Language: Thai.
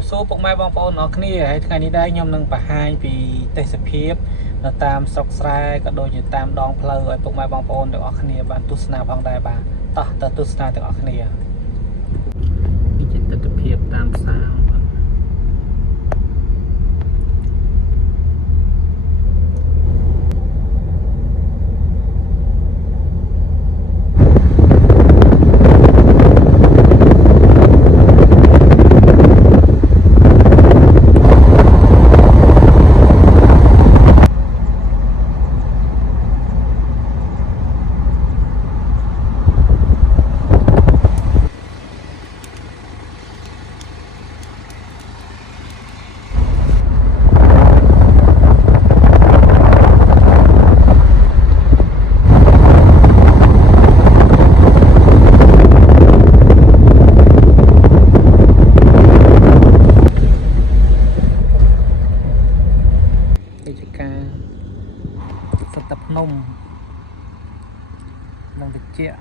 บสู้พวกไม้บางปอนออกนี่ให้ทั้งนี้ได้ยมหนึ่งปะหายปีเตสเพียบเราตามซอกไซก็โดยอยู่ตามดองเพลย์ไอ้พวกไม้บางปอนเดี๋ยวออกนี่บ้านตุสนาบางได้บ้านต่อแต่ตุสนาเดี๋ยวออกนี่มีจิตเตสเพียบตามสาวสตับนมลงตะเกีย